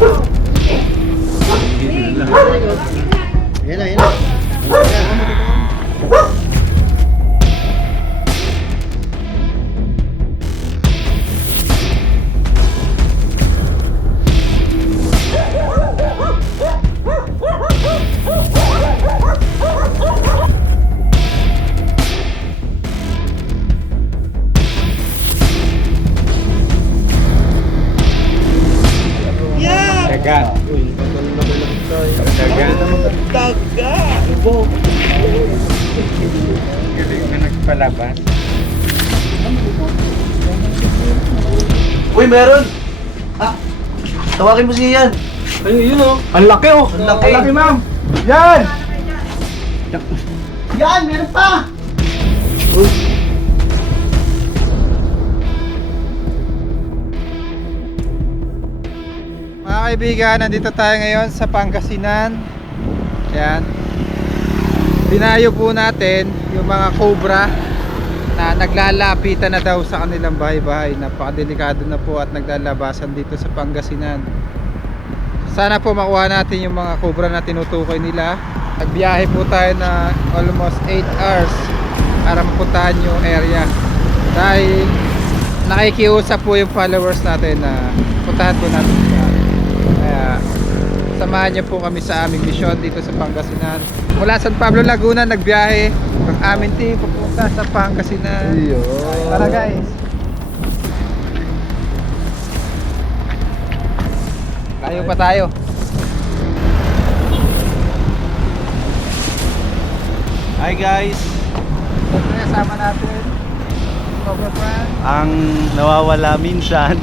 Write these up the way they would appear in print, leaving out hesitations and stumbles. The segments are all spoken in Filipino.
Yan na, yan na. Daga. Daga. Daga! Galing na nagpalabas. Uy, meron! Ah! Tawagin mo siya yan! Ayun, yun oh. Ang laki oh. Ang laki. Ang laki, ma'am. Yan! Yan! Meron pa! Uy! Mga kaibigan, nandito tayo ngayon sa Pangasinan. Yan. Dinayo po natin yung mga cobra na naglalapitan na daw sa kanilang bahay-bahay. Napakadelikado na po at naglalabasan dito sa Pangasinan. Sana po makuha natin yung mga cobra na tinutukoy nila. Nagbiyahe po tayo na almost 8 hours para mapuntahan yung area. Dahil nakikiusap po yung followers natin na puntahan po natin siya. Kaya samahan niyo po kami sa aming misyon dito sa Pangasinan. Mula San Pablo, Laguna nagbiyahe ang aming team pupunta sa Pangasinan. Tara guys. Layo pa tayo. Hi guys! Siyempre kasama natin Cobra Friend. Ang nawawala minsan.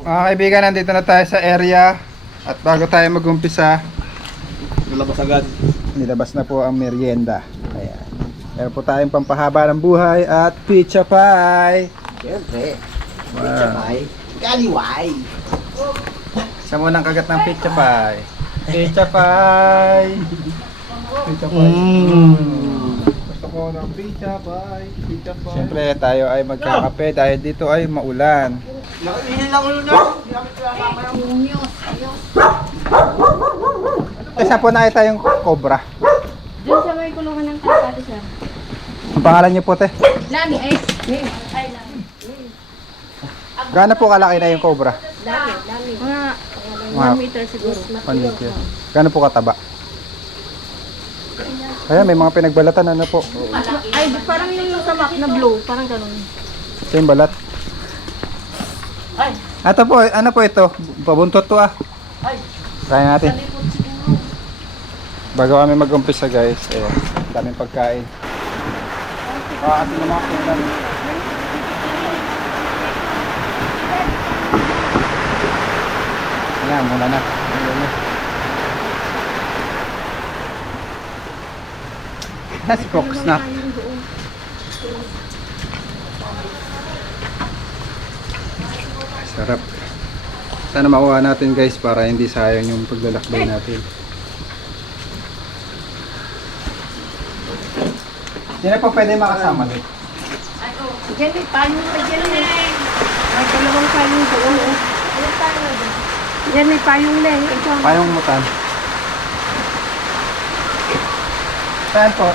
Mga kaibigan, nandito na tayo sa area. At bago tayo mag-umpisa, Nalabas agad. nilabas na po ang merienda. Ayan. Meron po tayong pampahaba ng buhay at pizza pie. Siyempre. Wow. Kaliway. Isa mo ng kagat ng pizza pie. Pizza pie. Pizza pie. Gusto ko ng pizza pie. Pizza pie. Siyempre tayo ay magkakape dahil dito ay maulan. Nakainin lang ulo na. Saan po nakita yung cobra? Doon sa may kulungan ng kalapati, sir. Ang pangalan niyo po, te? Lami, ay. Ay, lami. Gaano po kalaki na yung cobra? Lami, lami. Mga Mga 1 meter siguro. 1 meter. Gaano po kataba? Ayan, may mga pinagbalatan, ano po? Ay, parang yung samak na blue. Parang ganun. Same balat. Ay. Ito po, ano po ito? Pabuntot to ah. Ay. Try natin. Bago kami mag-umpisa guys, ayan, daming pagkain. Kasi ng mga pinag ayan, muna na. That's focus na. Sarap. Sana makuha natin guys para hindi sayang yung paglalakbay natin. Yan na po pwede makasama din. Diyan may payong pa dyan eh. May dalawang payong doon. Diyan may payong na eh. Ito. Payong mutan. Saan po?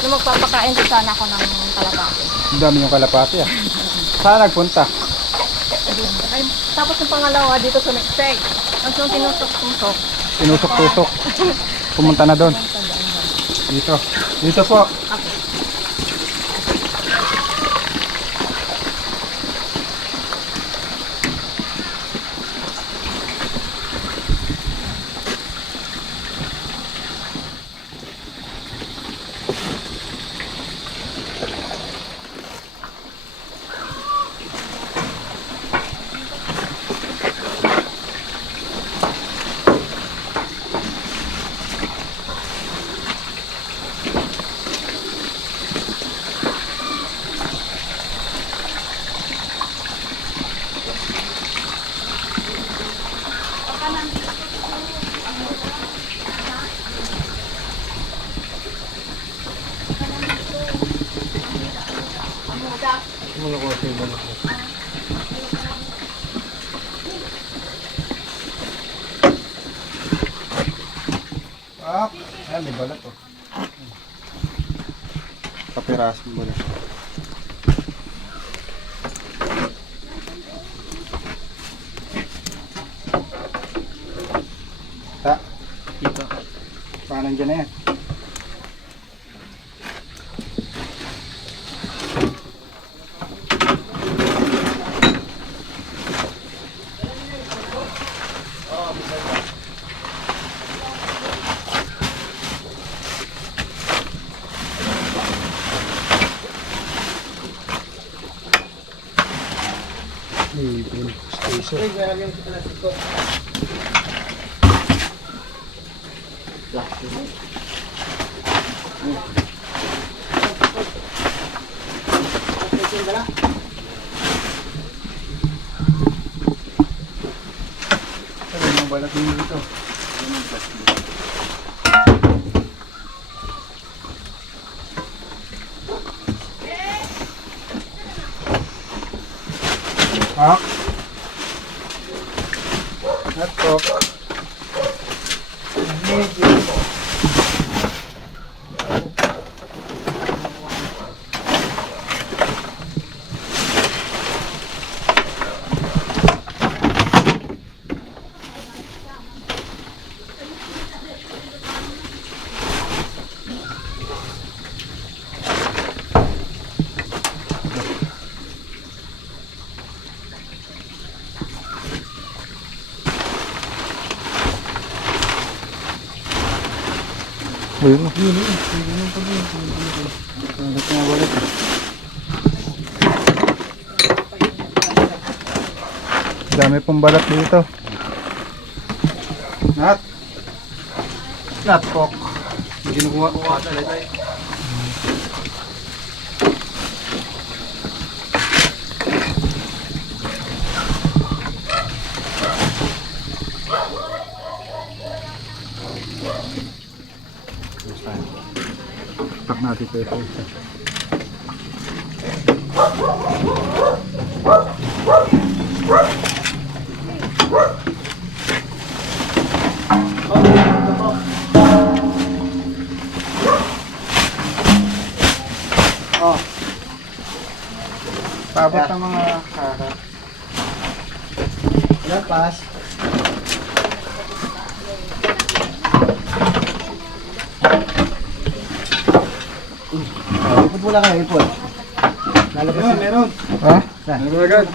Nung magpapakain ko sana ako ng kalapati. Ang dami yung kalapati ah. Saan nagpunta? Ay, tapos yung pangalawa dito sa Mexic. Tapos nung tinusok-tusok. Tinusok-tusok. Pumunta na doon. Dito. Dito po. Muna ko sa iba. Ayan, may balat oh. Kapiraso mo na. Ta. Dito. Baka nandiyan na yan. Balat din dito. Hak. Natok. Ayun na. Dami pong balat dito. Natkok. Ginukuha talaga. Tak natin ito isa. Oh. Pabot ng mga karat. Lapas. Ipod muna kayo, ipod. Lalabas na. Meron. Ha? Meron agad.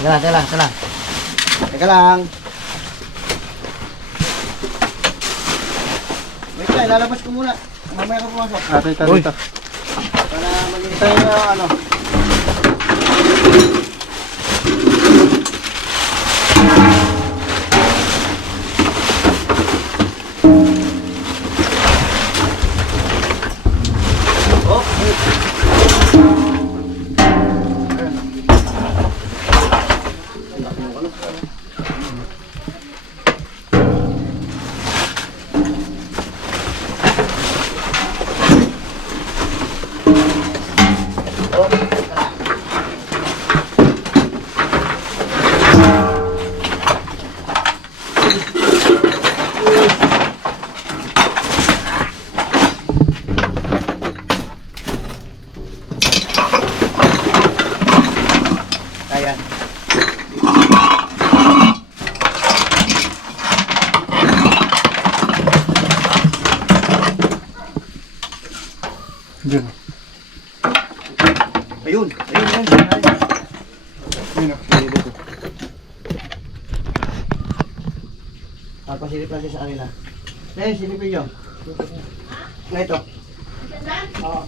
Teka lang. Teka lang. Wait lang, lalabas ko muna. Mamaya ka pumasok. Dito. Para maghintay na ano. Ayan. Diyan. Ayun. Pasilip natin sa kanila. Silipin nyo. Na ito. Oo.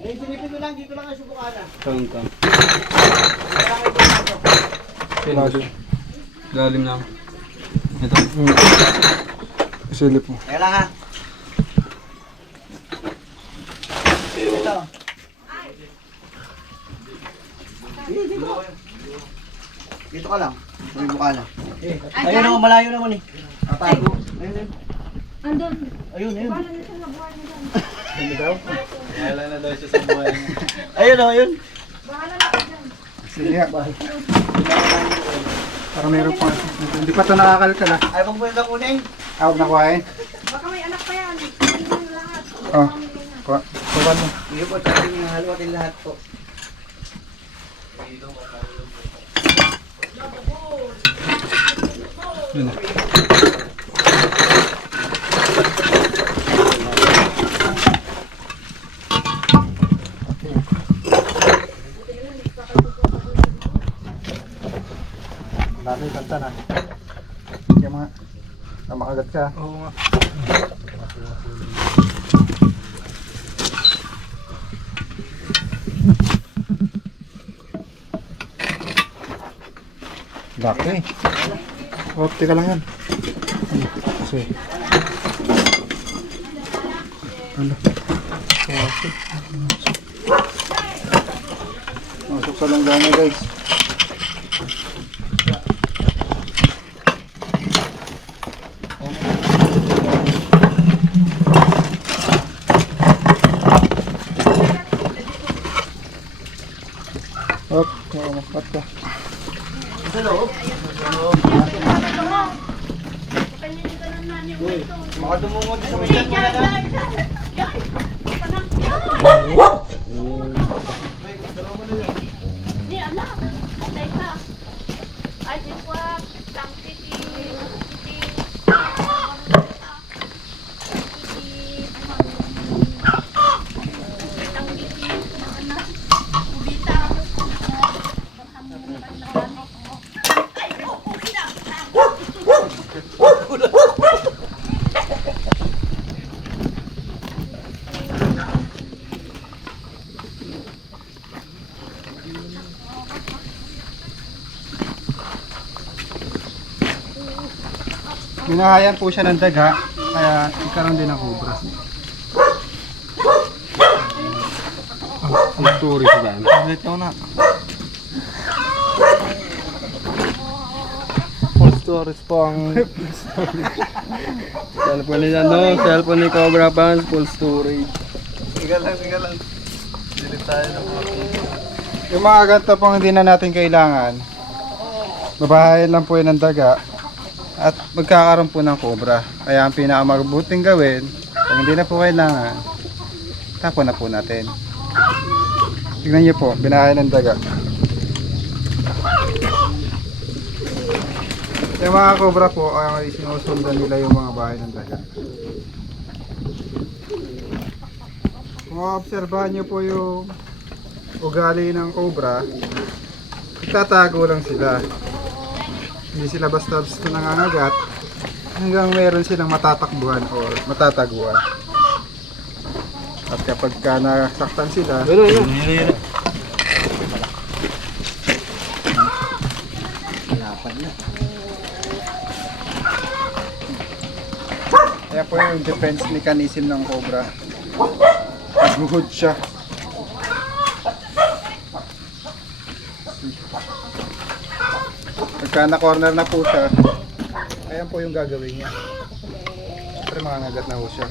Silipin nyo lang, dito lang kayo subukan na. Tangka. Lalim na. Ito. Silip mo. Kaya lang ha. Ito. Dito ka lang. May buka na. Ayun naman, malayo naman eh. Tatago. Ayun. Andun. Ayun. Wala na siya nabuhay na dyan. Ano daw? Wala na daw daw siya sa buhay niya. Ayun o, yun. Sige nga. Para meron pa. Hindi pa ito nakakalkal ah. Ay, pag pwede kunin. Huwag na kuhain. Baka may anak pa yan. Hindi mo lahat. Oh. Kuha mo. Hindi po, tsaka yung haluatin lahat po. Yun na. Dami kanta na. Yung mga makagat ka. Oo nga. Laki. Oh, teka lang yan. Kasi. Ano? Masok sa langgana guys. Hop, makakat ka. Sa loob. Baka dumungod sa may chat mo na lang. Ni anak, patay ka. Ay, di ko, tangkiti. Binahayan po siya ng daga, kaya ikaroon din ng cobra. Ang tourist ba? Dito na. Full stories po ang cellphone niya, no? Cellphone ni Cobra Pants, full storage. Sige lang. Delete tayo ng Yung mga ganito pong hindi na natin kailangan, babahayan lang po yun ng daga at magkakaroon po ng cobra. Kaya ang pinakamabuting gawin, kung hindi na po kailangan, tapon na po natin. Tignan niyo po, binahayan ng daga. Yung mga cobra po, ay sinusundan nila yung mga bahay ng daga. Kung obserbahan niyo po yung ugali ng cobra, itatago lang sila. Hindi sila basta-basta nangangagat hanggang meron silang matatakbuhan o matataguan. At kapag ka nasaktan sila, Malapad na. kaya po yung defense mechanism ng cobra. Nagbuhod siya. Pagka na-corner na po siya, ayan po yung gagawin niya. Siyempre mangangagat na po siya.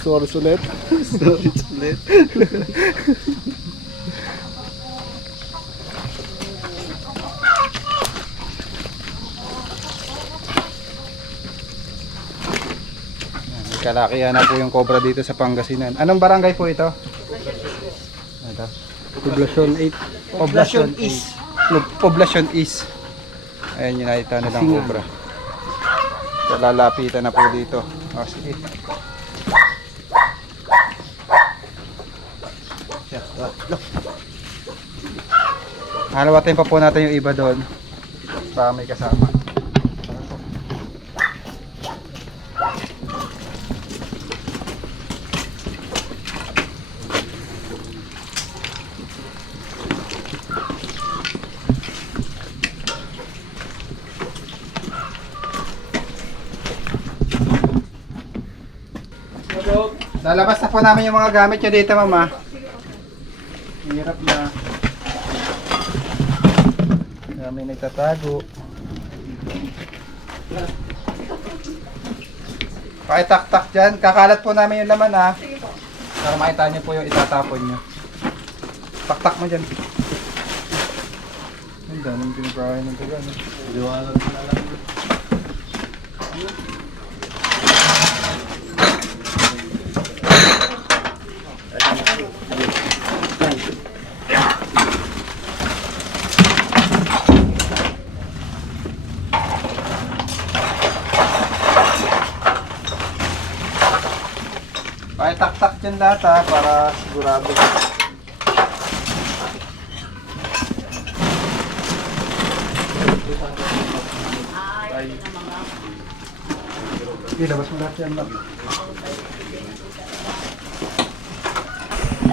Stories ulit. Stories ulit. Kalakihan na po yung cobra dito sa Pangasinan. Anong barangay po ito? Ito. Poblacion 8. Poblacion East. Poblacion East. Ayan yung nakita nilang cobra. So, lalapitan na po dito. O, sige. Halawatin pa po natin yung iba doon. Para may kasama. Lalabas na po namin yung mga gamit nyo dito, mama. Hirap na. Kami nagtatago. Pakitak-tak dyan. Kakalat po namin yung laman, ha. Para makita niyo po yung itatapon niyo. Taktak mo dyan. Ang daming pinagkain ng taga. No? Liwanag na lang. Pakitaktak dyan lahat ha, para sigurado. Labas mo lahat yan lang.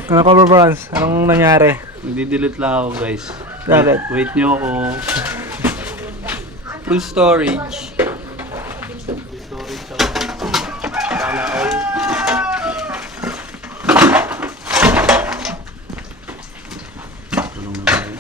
Ano ka ba, Bronze? Anong nangyari? Nagdi-delete lang ako guys. Bakit? Wait nyo ako. Full storage. Storage ako. Sana all. Tulong na tayo.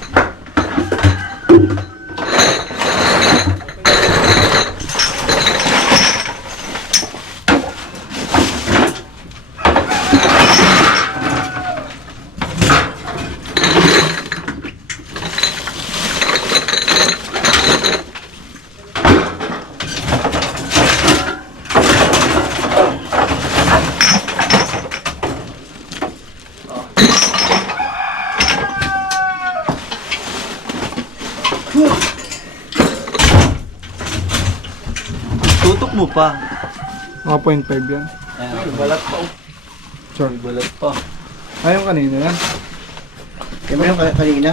Tutok mo pa. Mga 0.5 yan. Ayan, balat pa. Sure. May balat pa. Ayun kanina yan. Kaya mo yung kanina.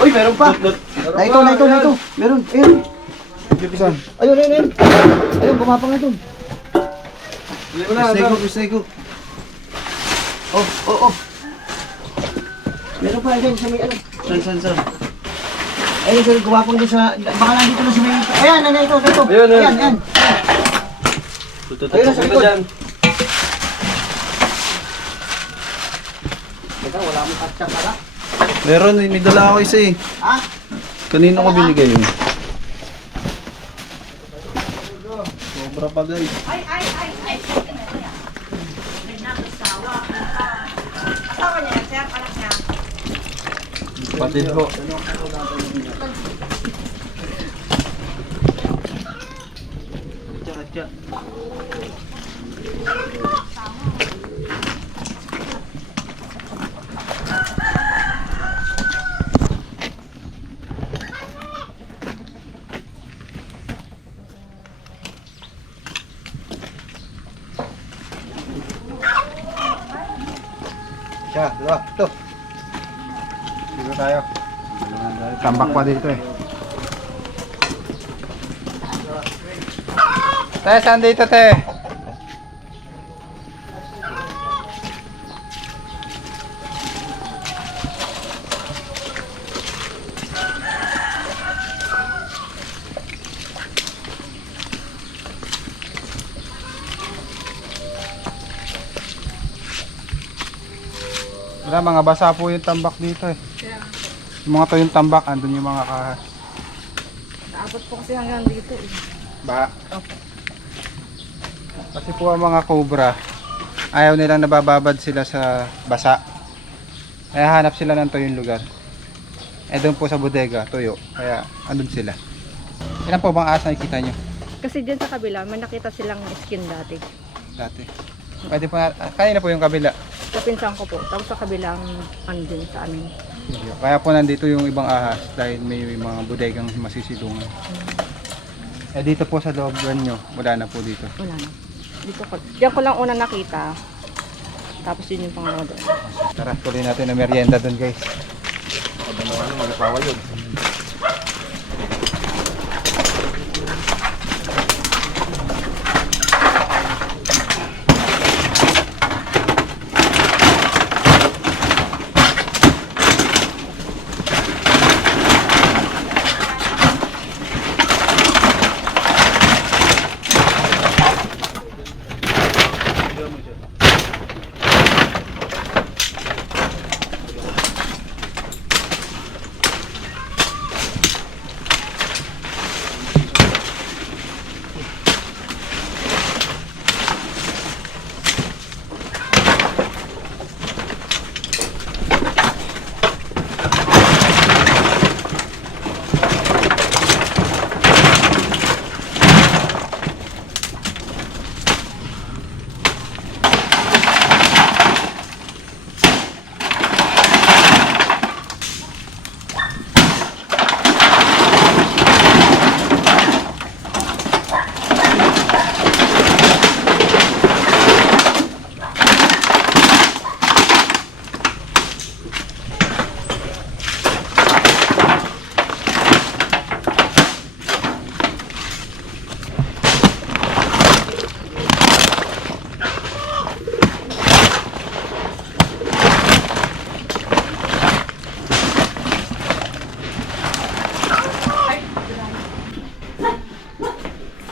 Uy, meron pa. Na ito. Meron. Ayun. Saan? Ayun. Ayun, bumapang na ito. Stay go. Oh. Meron pa, ayun, sa may ano. San? Ayun, sir, gumapang doon sa... Baka nandito na sa may... Ayan, ito. Ayun. Ayan. Tututok Ayun, nasa ko likod. dyan. Teka, wala mong katsa pala. Meron, may dala ako isa eh. Ha? Kanina ko binigay yun. Sobra pa guys. Ay. May nakasawa. Asawa niya, sir, anak niya. Patid ko. Tsa. Siya, dalawa. Ito. Dito tayo. Tambak pa dito eh. Te, saan dito te? Wala, mga basa po yung tambak dito eh. Yung mga to yung tambak, andun yung mga kahas. Naabot po kasi hanggang dito eh. Ba? Kasi po ang mga cobra, ayaw nilang nabababad sila sa basa. Kaya hanap sila ng tuyong lugar. Eh doon po sa bodega, tuyo. Kaya andun sila. Ilan po bang ahas nakikita nyo Kasi dyan sa kabila, may nakita silang skin dati. dati? Pwede po na, kanina po yung kabila. Sa pinsan ko po. Tapos sa kabilang ano din sa amin. Kaya po nandito yung ibang ahas dahil may mga bodegang masisilungan. Eh dito po sa loob nyo, wala na po dito. Wala na. Dito ko. Diyan ko lang una nakita. Tapos yun yung pangalawa doon. Tara, tuloy natin na merienda doon guys. Magpawal yun.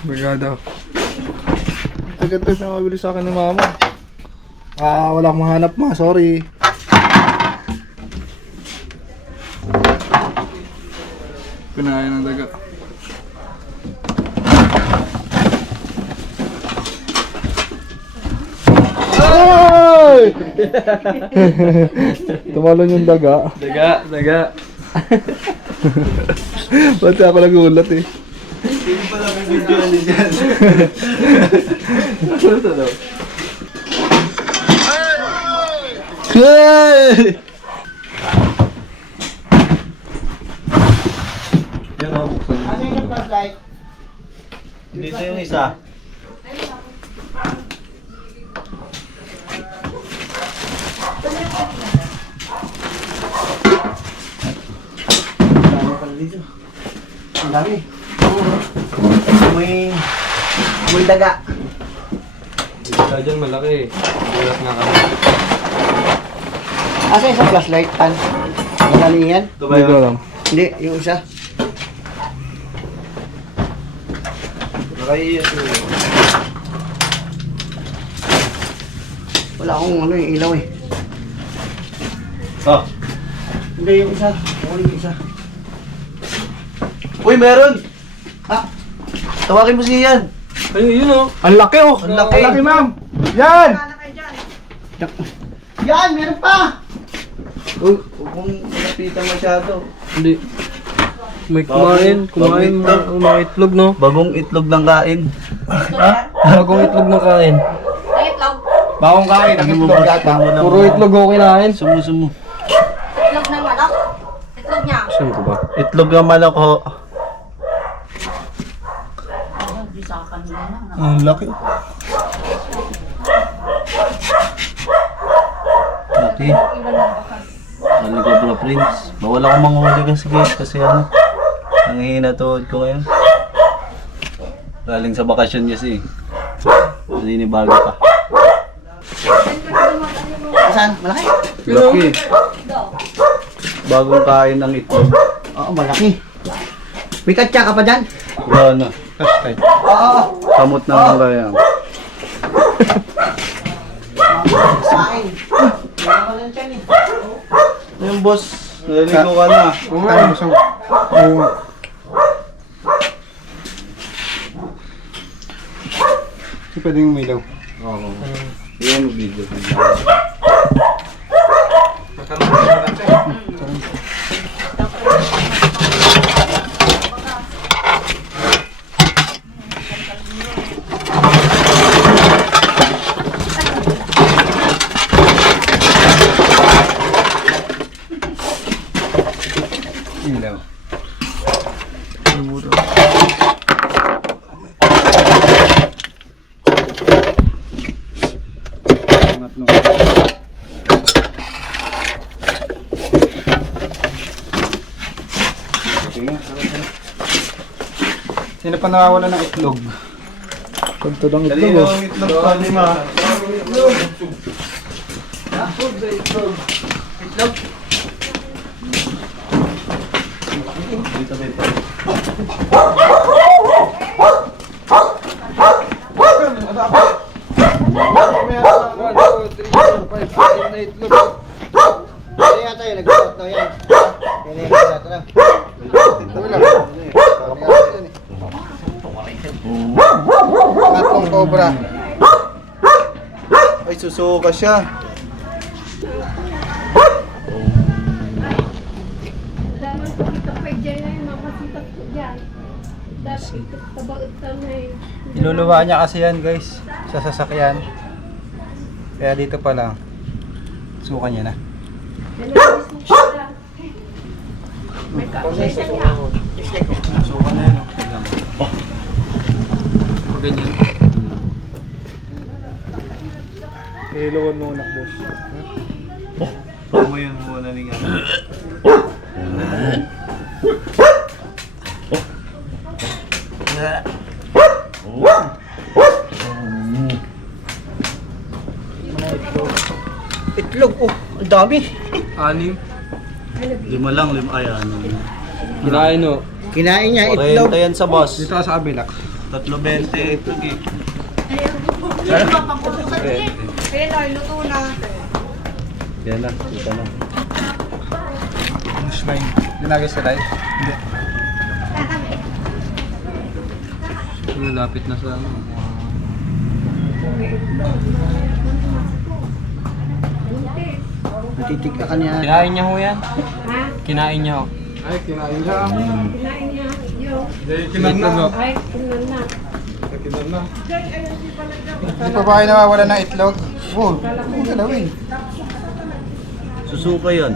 Brigada. Agad na mabili sa akin ng mama. Wala akong mahanap ma, sorry. Pinaya ng daga. Ay! Tumalon yung daga. Daga. Pati ako nagulat eh. Hindi pala may video ano dyan. Ano to daw? Hey! Yan o, buksan Ano yung flashlight? Dito yung isa. Ang dami pala dito. Ang dami. May daga. Dito dyan malaki. Bulat nga kami. Asa isang flashlight? Magaling yan? Ito ba Hindi ko yun? alam. Hindi, yung isa. Nakaiyas mo. Wala akong ano yung ilaw eh. Ah. Hindi, yung isa. Wala yung isa. Uy, meron! Tawagin mo siya yan. Ayun, yun o. Ang laki oh! Ang laki. Ang laki ma'am! Yan! Yan, meron pa! Uy, huwag mong lapitan masyado. Hindi. May kumain. Kumain Bagong mga itlog, no? Bagong itlog ng kain. Bagong itlog na kain. Ay, itlog. Bagong kain, ang itlog yata. Puro itlog ako kinain. Sumu. Itlog ng manok. Itlog niya. Saan ko ba? Itlog ng manok ho. Hindi sa kanila na. Ang laki. Laki. Ano ko bro, Prince? Bawal ako manghuli kasi ano. Ang hihina tuhod ko ngayon. Galing sa bakasyon kasi. Bago pa. Saan? Malaki? Laki. Bagong kain ng itlog. Oo, malaki. May katsa ka pa dyan? Wala na. Oo. Kamot na lang kaya. Kain. Wala pa lang dyan eh. Yung boss, naliligo ka na. Oo nga, isang... Oo nga. Kasi pwedeng umilaw. Oo. Yan yung video. Ilaw. Sino pa nakawala ng itlog? Pagto ng Dali itlog oh. yung itlog pa, lima. Kaya yata yun, nag-out na yan. Kaya yata na. Tatlong cobra. Ay, susuka siya. Dapat kita pa dyan na yung makasitak ko dyan. Dapat ito tabaot na yun. Iluluwa niya kasi yan guys sa sasakyan. Kaya dito pa lang. Sukan niya na. Nalabis mo siya. May ka-update na niya. Suka na yun. Ganyan. Iluwan mo na boss. Huwag mo yun muna ni nga. Itlog, oh, ang dami. Anim. Lima lang, ay ano. Kinain o. Kinain niya, itlog. 40 yan sa boss. Dito ka sa kabila. 3.20 itlog eh. Ayun o, luto na. Yan na, kita na. Finish line. Ginagay sa live? Hindi. Lapit na sa ano. Natitigka ka niya. Kinain niya ho yan? Ha? Kinain niya ho. Ay, kinain siya. Kinain niya. Yo. Dahil kinan na. Ay, kunan na. Kinan na. Hindi pa ba kayo nawawala ng itlog? Oo, huwag galawin. Susuka yan.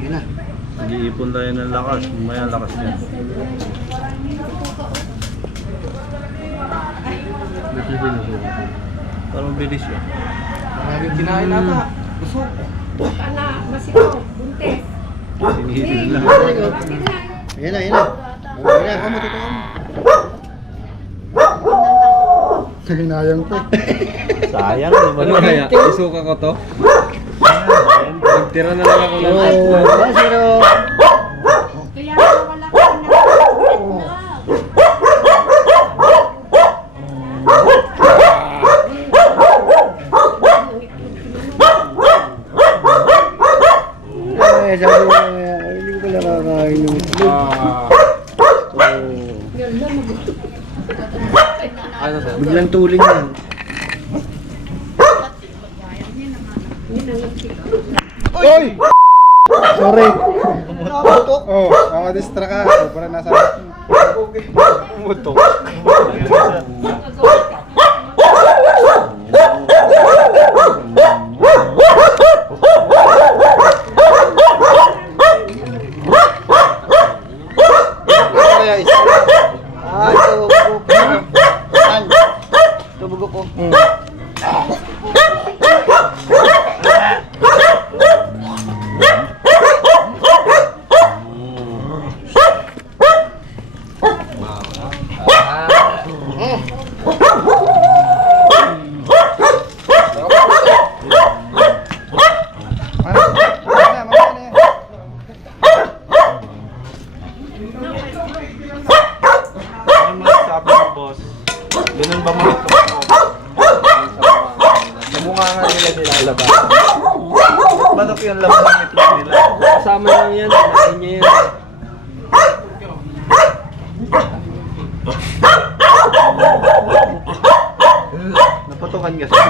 Yun na. Nag-iipon tayo ng lakas. Mamaya lakas niya. Parang bilis yan. Maraming kinain ata. Busog. Ana, masikaw. Buntes. Sinihil lang. Ayan na, ayan na. Ayan na, kamo, totoo mo. Kaginayang ko. Sayang naman. Ano kaya? Isuka ko to? Nagtira na lang ako ng tatlo. Zero. Kaya wala ka na. Sabi ko, hindi ko pala kakain yung itlog. Ano sir? Biglang tuling yan. Oy! Sorry. Nakaputok. Oh, makadistract ka. Sobrang nasa akin. Umutok. Kaya isa. Tubugo po. Saan? Tubugo po. Ano masasabi mo, boss? Ganun ba mga ito? Sa mukha nga nila nilalabas. Manok yung laman ng itlog nila. Kasama lang yan. Kinain niya yan. Napatukan ka siya.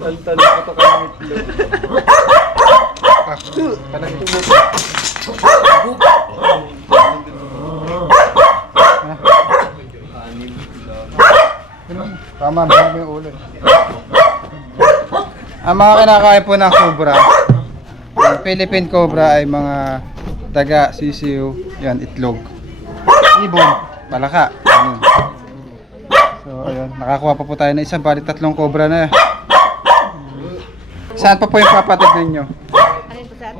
Taltal napatukan ng itlog. Parang ito mo. Tama, mahal mo yung ulo. Ang mga kinakain po ng cobra, yung Philippine cobra ay mga daga, sisiw, yan, itlog, ibon, palaka. Ganun. So, ayun, nakakuha pa po tayo ng isang bali 3 cobra na. Saan pa po yung papatid ninyo? Ano po, sir?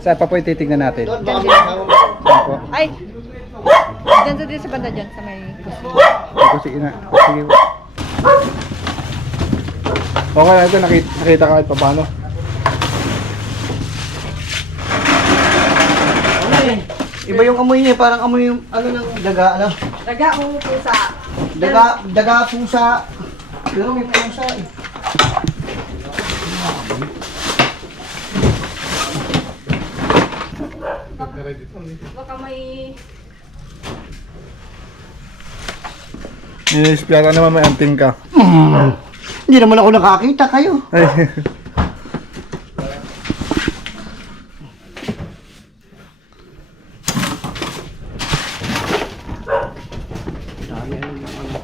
Saan pa po yung titignan natin? Doon, baka may kasama mo. Saan po? Ay! Diyan sa din sa banda dyan, sa may kusin. Ito, sige na. Sige po. Okay na ito, nakita kahit pa paano. Ano eh? Iba yung amoy niya, parang amoy yung ano ng daga, ano? Daga, pusa. Daga pusa. Pero may pusa eh. Baka may... Iniispiyata naman may anting ka. Hindi naman ako nakakita kayo. Ay.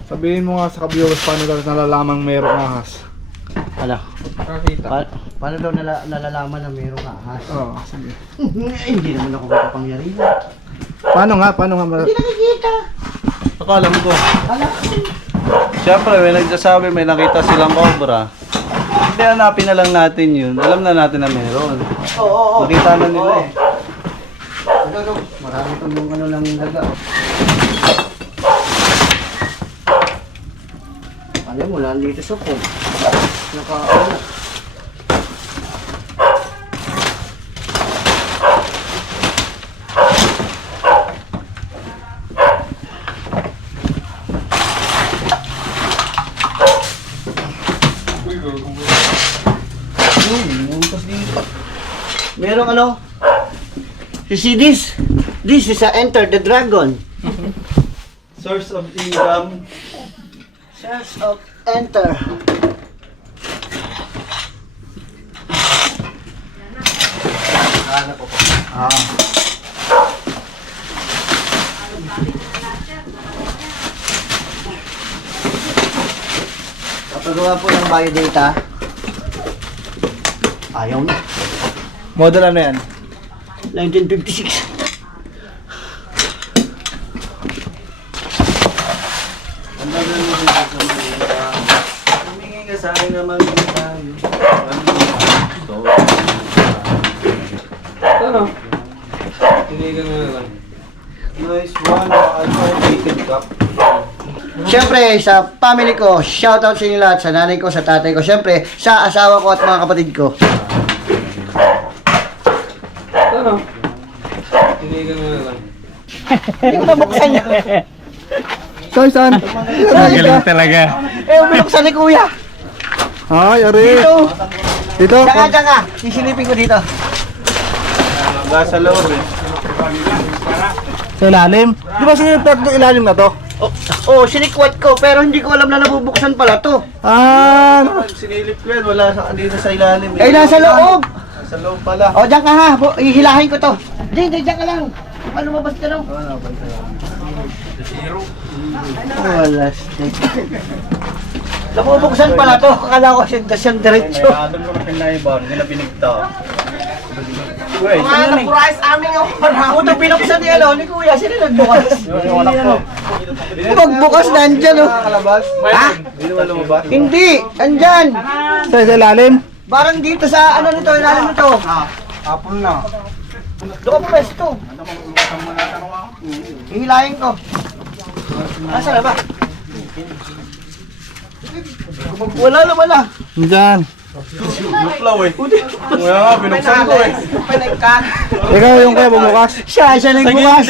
Sabihin mo nga sa ka-viewers paano daw nalalamang mayroong ahas. Ala, Nakakita. paano daw nalalaman na mayroong ahas? Oo, sige. Hindi naman ako makapangyarihan. Paano nga? Hindi nakikita. Akala mo ko. Ala, Siyempre, may nagsasabi, may nakita silang cobra. Hindi, hanapin na lang natin yun. Alam na natin na meron. oo. Nakita na nila eh. Ano, marami pa yung ano ng daga. Alam mo, lang dito sa phone. Naka, ano. Merong ano? You see this? This is a Enter the Dragon. Source of income. Source of Enter. Kapagawa po ng biodata. Ayaw na. Model ano yan? 1956. Ang bagal mo dito sa mga humingi ka sa akin naman yung tayo. Ano? Hindi ka nga lang. Nice one. Unfortunate cup. Siyempre, sa family ko, shoutout sa inyo lahat, sa nanay ko, sa tatay ko, siyempre, sa asawa ko at mga kapatid ko. Ano? Hindi ka nga lang. Hindi ko nabuksan niya. Soy, saan? Magaling talaga. Eh, binuksan ni kuya. Ay, ari. Dito. Dito. Diyan ka. Sisilipin ko dito. Nasa loob eh. Sa ilalim. Di ba sinipet ko ilalim na to? Sinikwat ko, pero hindi ko alam na nabubuksan pala to. Ah, Sinilip ko yan. Wala sa kanina sa ilalim Eh, nasa loob. Nasa loob pala. O, diyan ka ha. Ihilahin ko to. Hindi, diyan ka lang. Ano mabas ka lang? Wala, steak. Nabubuksan pala to. Akala ko siyang diretso. Doon ko na pinaibar. Hindi na pinigta. Wait. Price aming ako. Ito pinuksan ni ni kuya. Sino nagbukas? Yung anak ko. Magbukas nandyan oh. Kalabas? Ha? Hindi naman lumabas. Hindi, andyan. sa ilalim. Parang dito sa ano nito, ilalim nito. Apple na. Doon pa pwesto. Hihilahin ko. Asa na ba? Wala na wala. Diyan. Luklaw eh. Kaya nga, binuksan ko eh. Ikaw yung kaya bumukas. Siya nagbukas.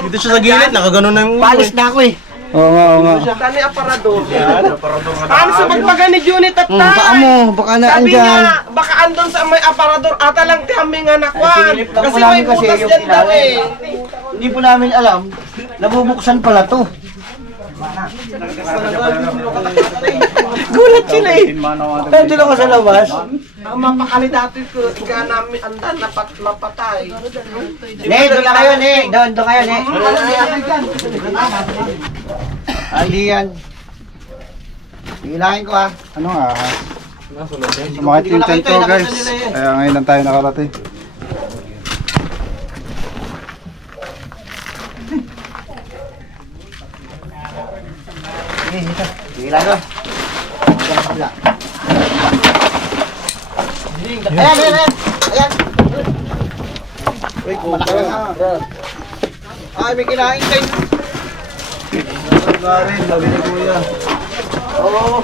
Dito siya sa gilid, nakaganon na yung Palis na ako eh. Oo nga, oo nga. Kani aparador. Yan, aparador nga. Paano sa pagpaga ni Junit at Baka tay? mo, baka na Sabi andyan. niya, baka andon sa may aparador ata lang kami nga nakwan. Sinilip lang Kasi po namin may kasi butas yung dyan daw ilalim. eh. Hindi po namin alam. Nabubuksan pala to. Gulat sila eh. Nandun ako sa labas. Ang mapakalidato ko ka namin andan mapatay. Ne, doon lang kayo, ne. Doon kayo, ne. Hindi yan. Hilahin ko ha. Ano nga? Sumakit yung chan ko, guys. Kaya ngayon lang tayo nakarating. Hilahin ko. Ayan, ayan, ayan. Ayan. Malaki na. Ay, may kinain kayo. Rin, sabi ni Kuya. Oo.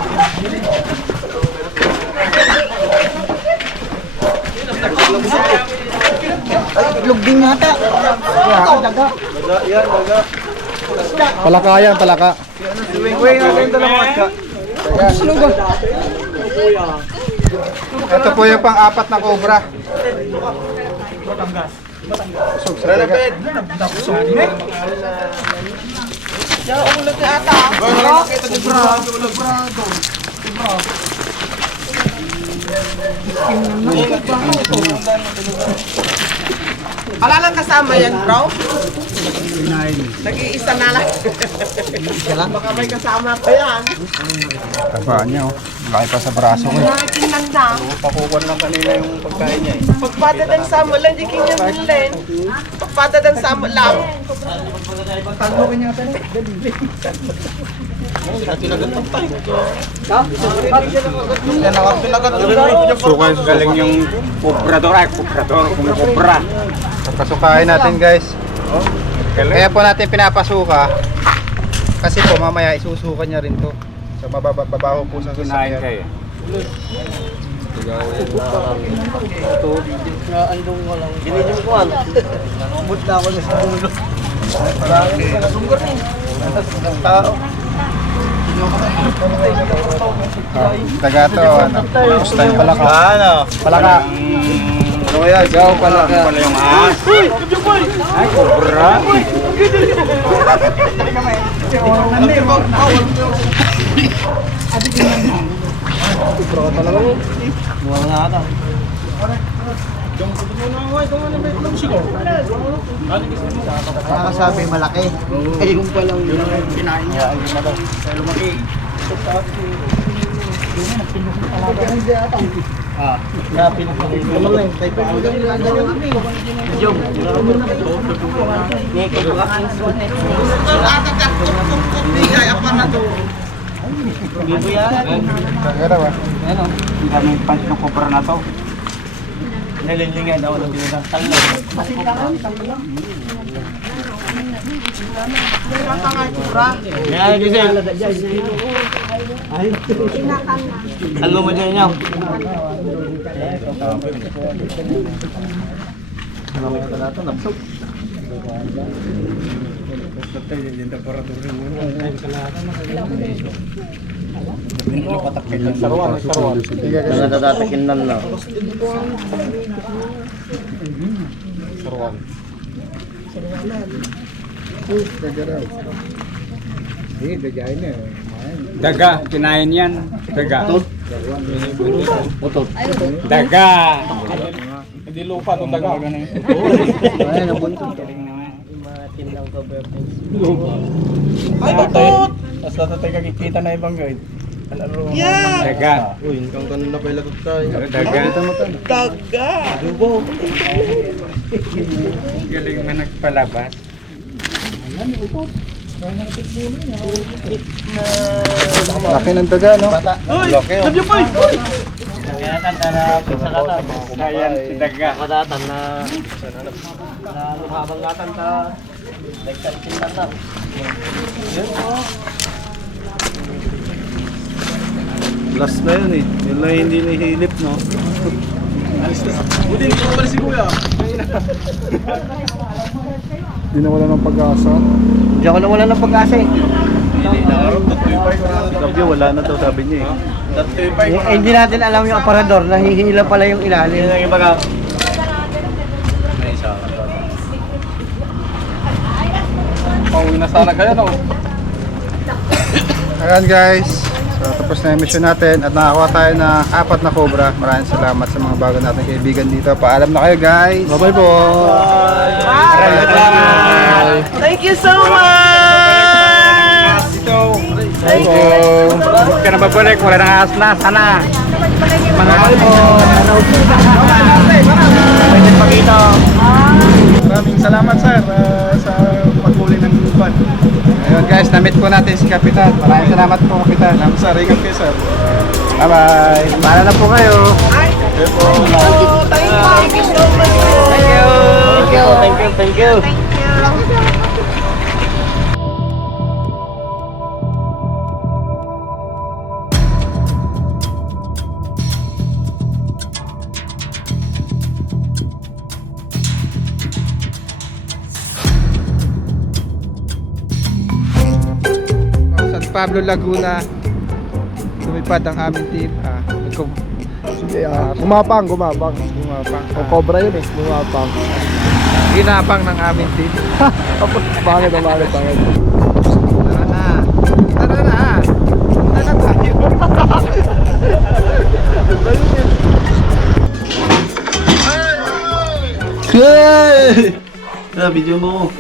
Ay, itlog din yata. Ito, daga. Daga, yan, daga. Palaka yan, palaka. Wing natin ito lang mga Ito po yung pang-apat na cobra. Relevant. Wala lang kasama yan, bro? Nag-iisa na lang. Baka may kasama pa yan. Taba niya oh. Laki pa sa braso ko. Tingnan na. Pakukuan lang kanina yung pagkain niya eh. Pagpadadan sa mo lang, di kanya bilhin. Pagpadadan sa mo lang. Sukan galing yung kumukubra. Pagpasukahin natin guys. Kaya po natin pinapasuka. Kasi po mamaya isusuka niya rin to. So mababaho po sa sasakyan. Binigyan ko ang. Umut na ako sa dulo. Tao. Daga to, ano? Gusto nyo? Palaka. Ano? Palaka. Ano kaya? Gaw palaka. Pala yung ahas. Ay, cobra. Nakakasabi malaki. Ay, yung palang yun. Kinain niya. Lumaki. Daga ba? Ano? Ang daming punch ng cobra na to. Nalilingan daw ng binila. Yan, Giselle. Ano mo dyan niyo? Mga natatakin lang na. Daga, kinain yan. Daga. Utot. Daga. Hindi lupa itong daga. Ay, nabuntot. Ay, tutot! Tapos natatay kakikita na ibang guide. Yeah! Daga. Uy, hanggang ganun na pala ko tayo. Daga. Daga! Galing man nagpalabas. Laki ng daga, no? Laki oh. Ayan, si daga. Katatan na habang ngatan sa nagsaltin lang lang. Last na yun eh. Yun lang hindi nahihilip, no? Buti, hindi ko pala si Kuya. Hindi na wala ng pag-asa. Diyan ko na wala ng pag-asa eh. Sabi wala na daw sabi niya eh. Hindi natin alam yung aparador, nahihila pala yung ilalim. May isa. Pauwi na sana kayo, no? Ayan guys. So tapos na yung mission natin at nakakuha tayo ng 4 na cobra. Maraming salamat sa mga bago nating kaibigan dito. Paalam na kayo guys. Bye-bye po. Maraming salamat. Thank you so much! Thank you. Huwag ka na babalik. Wala nang ahas na. Sana. Mga alpon. Pwede pakita. Maraming salamat sir sa paghuli ng lupan. Ayun guys, na-meet po natin si Kapitan. Maraming salamat po Kapitan. Salamat sir, ingat kayo sir. Bye bye. Paala na po kayo. Thank you so much! Thank you. San Pablo, Laguna. Lumipad ang aming team. Sige, gumapang. Gumapang. O cobra yun eh, gumapang. Ginapang ng aming team. Bakit? Tara na. Tara na. Tara tayo. Hey! Video mo.